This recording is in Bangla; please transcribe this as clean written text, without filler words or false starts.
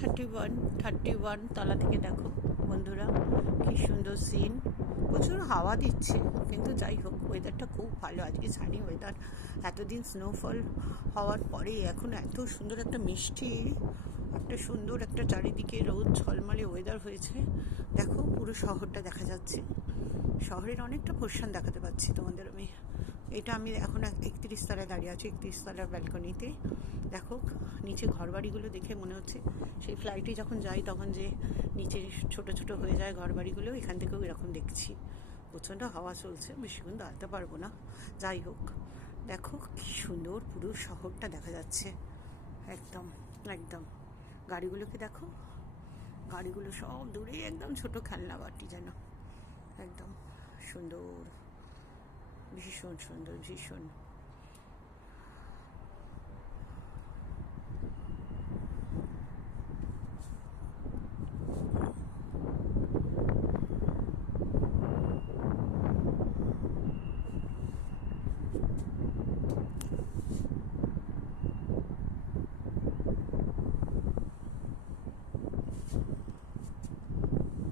31 তলা থেকে দেখো বন্ধুরা, কি সুন্দর সিন। প্রচুর হাওয়া দিচ্ছে, কিন্তু যাই হোক ওয়েদারটা খুব ভালো, আজকে সানি ওয়েদার। এতদিন স্নোফল হওয়ার পরে এখন এত সুন্দর একটা মিষ্টি, একটা সুন্দর একটা চারিদিকে রোদ ঝলমলে ওয়েদার হয়েছে। দেখো পুরো শহরটা দেখা যাচ্ছে, শহরের অনেকটা পোর্শন দেখাতে পাচ্ছি তোমাদের আমি। এটা আমি এখন 31 তলায় দাঁড়িয়ে আছি, 31 তলার ব্যালকনিতে। দেখো নিচে ঘরবাড়িগুলো দেখে মনে হচ্ছে সেই ফ্লাইটে যখন যাই তখন যে নিচে ছোট ছোট হয়ে যায় ঘরবাড়িগুলো, এখান থেকেও এরকম দেখছি। প্রচণ্ড হাওয়া চলছে, বেশিক্ষণ দাঁড়াতে পারবো না। যাই হোক, দেখো কি সুন্দর পুরো শহরটা দেখা যাচ্ছে। একদম একদম গাড়িগুলোকে দেখো, গাড়িগুলো সব দূরে, একদম ছোট খেলনা বাটি যেন। একদম সুন্দর, ভীষণ সুন্দর, ভীষণ।